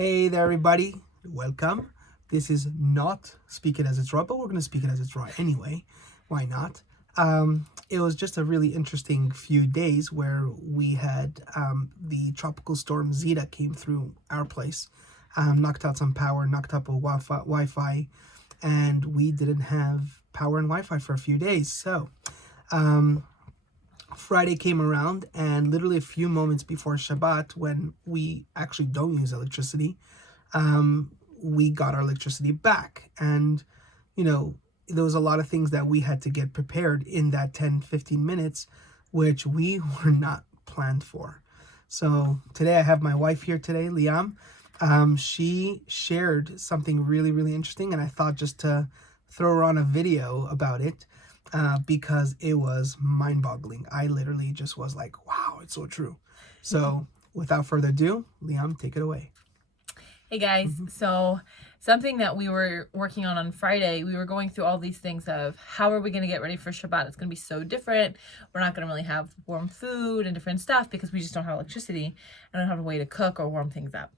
Hey there, everybody. Welcome. This is not Speak It As It's Raw, but we're going to speak it as it's raw anyway. Why not? It was just a really interesting few days where we had the tropical storm Zeta came through our place, knocked out some power, knocked up a Wi-Fi, and we didn't have power and Wi-Fi for a few days. So Friday came around, and literally a few moments before Shabbat, when we actually don't use electricity, we got our electricity back. And, there was a lot of things that we had to get prepared in that 10-15 minutes, which we were not planned for. So today I have my wife here today, Liam. She shared something really, really interesting, and I thought just to throw her on a video about it, because it was mind-boggling. I literally just was like, wow, it's so true. So without further ado, Liam, take it away. Hey guys, so something that we were working on Friday, we were going through all these things of how are we going to get ready for Shabbat? It's going to be so different. We're not going to really have warm food and different stuff because we just don't have electricity and don't have a way to cook or warm things up.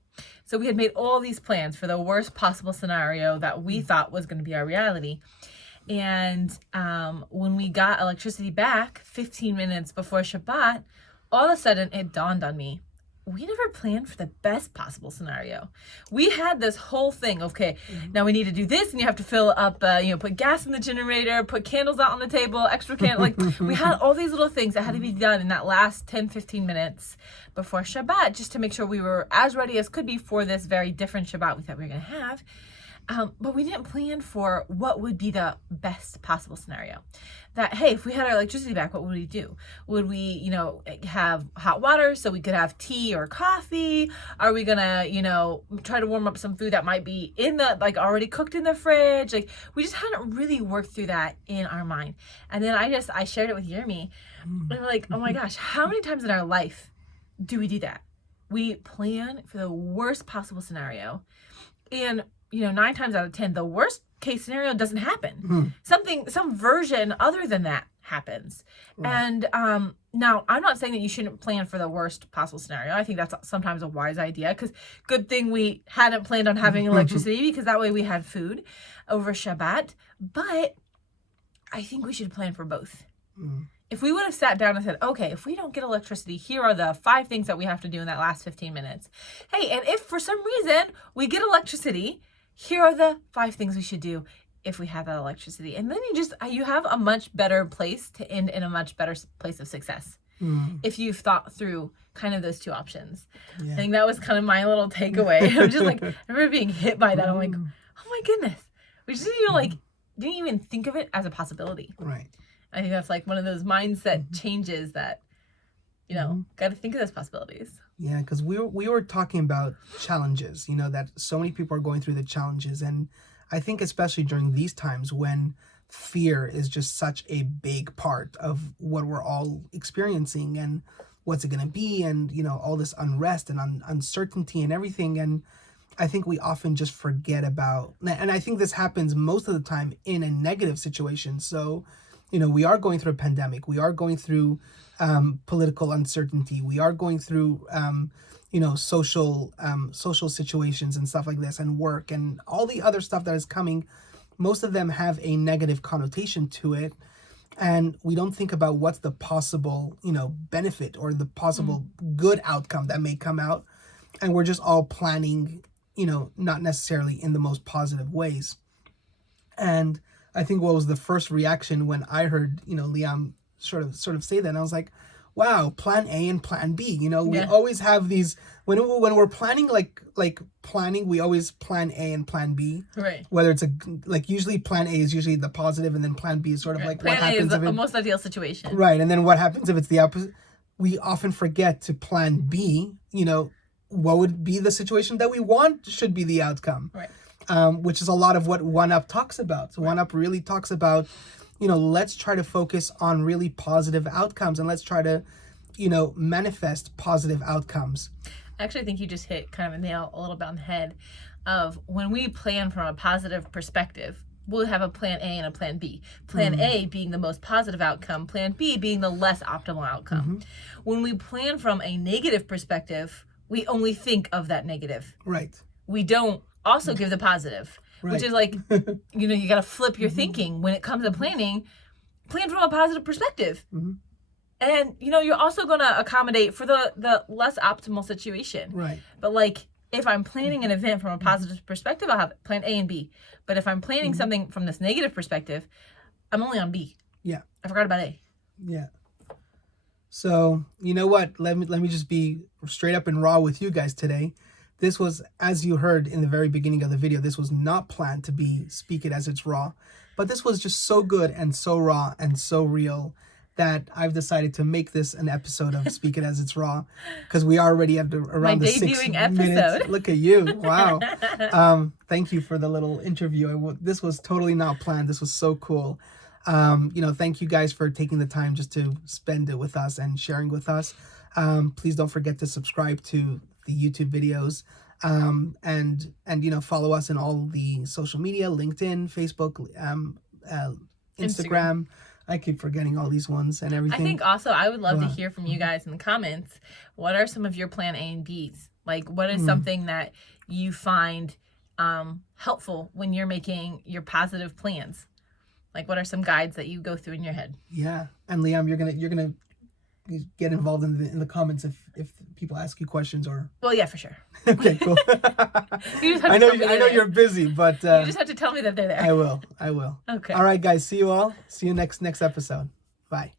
So we had made all these plans for the worst possible scenario that we thought was going to be our reality. And when we got electricity back 15 minutes before Shabbat, all of a sudden it dawned on me, we never planned for the best possible scenario. We had this whole thing, okay, now we need to do this, and you have to fill up, put gas in the generator, put candles out on the table, extra candles. Like, we had all these little things that had to be done in that last 10-15 minutes before Shabbat, just to make sure we were as ready as could be for this very different Shabbat we thought we were going to have. But we didn't plan for what would be the best possible scenario. That, hey, if we had our electricity back, what would we do? Would we, have hot water so we could have tea or coffee? Are we gonna, try to warm up some food that might be in the, already cooked in the fridge? We just hadn't really worked through that in our mind. And then I shared it with Yermi. And we're like, oh my gosh, how many times in our life do we do that? We plan for the worst possible scenario. And 9 times out of 10, the worst case scenario doesn't happen. Some version other than that happens. Right. And now I'm not saying that you shouldn't plan for the worst possible scenario. I think that's sometimes a wise idea, because good thing we hadn't planned on having electricity, because that way we had food over Shabbat. But I think we should plan for both. If we would have sat down and said, okay, if we don't get electricity, here are the 5 things that we have to do in that last 15 minutes. Hey, and if for some reason we get electricity, here are the 5 things we should do if we have that electricity. And then you have a much better place to end in a much better place of success. If you've thought through kind of those 2 options. Yeah. I think that was kind of my little takeaway. I'm just like, I remember being hit by that. I'm like, oh my goodness. We just didn't even think of it as a possibility. Right. I think that's one of those mindset changes that, got to think of those possibilities. Yeah, because we were talking about challenges, that so many people are going through the challenges. And I think especially during these times when fear is just such a big part of what we're all experiencing, and what's it going to be, and, all this unrest and uncertainty and everything. And I think we often just forget about, and I think this happens most of the time in a negative situation. So, we are going through a pandemic. We are going through political uncertainty. We are going through, social situations and stuff like this, and work and all the other stuff that is coming. Most of them have a negative connotation to it. And we don't think about what's the possible, benefit or the possible good outcome that may come out. And we're just all planning, not necessarily in the most positive ways. And I think what was the first reaction when I heard, Liam sort of say that, and I was like, wow, plan A and plan B. We always have these, when we're planning, planning, we always plan A and plan B. Right. Whether it's usually plan A is usually the positive, and then plan B is sort of plan what happens if it's the most ideal situation. Right. And then what happens if it's the opposite? We often forget to plan B, what would be the situation that we want should be the outcome. Right. Which is a lot of what OneUP talks about. So OneUP really talks about, let's try to focus on really positive outcomes, and let's try to, manifest positive outcomes. I actually think you just hit kind of a nail a little bit on the head of when we plan from a positive perspective, we'll have a plan A and a plan B. Plan A being the most positive outcome, plan B being the less optimal outcome. When we plan from a negative perspective, we only think of that negative. Right. we don't also give the positive, Right. which is like, you got to flip your thinking when it comes to planning. Plan from a positive perspective. Mm-hmm. And, you're also going to accommodate for the less optimal situation. Right. But, like, if I'm planning an event from a positive perspective, I'll have plan A and B. But if I'm planning something from this negative perspective, I'm only on B. Yeah. I forgot about A. Yeah. So, you know what? Let me just be straight up and raw with you guys today. This was, as you heard in the very beginning of the video, this was not planned to be Speak It As It's Raw. But this was just so good and so raw and so real that I've decided to make this an episode of Speak It As It's Raw, because we are already at around the 6 debuting minutes. episode. Look at you. Wow. Thank you for the little interview. This was totally not planned. This was so cool. Thank you guys for taking the time just to spend it with us and sharing with us. Please don't forget to subscribe to the YouTube videos, and follow us in all the social media, LinkedIn, Facebook, Instagram. I keep forgetting all these ones and everything. I think also I would love to hear from you guys in the comments. What are some of your plan A and Bs? Like, what is something that you find helpful when you're making your positive plans? Like, what are some guides that you go through in your head? Yeah, and Liam, you're gonna get involved in the comments if people ask you questions or. Well, yeah, for sure. Okay, cool. You just have to I tell me know they're you're busy, but you just have to tell me that they're there. I will. Okay. All right, guys. See you all. See you next episode. Bye.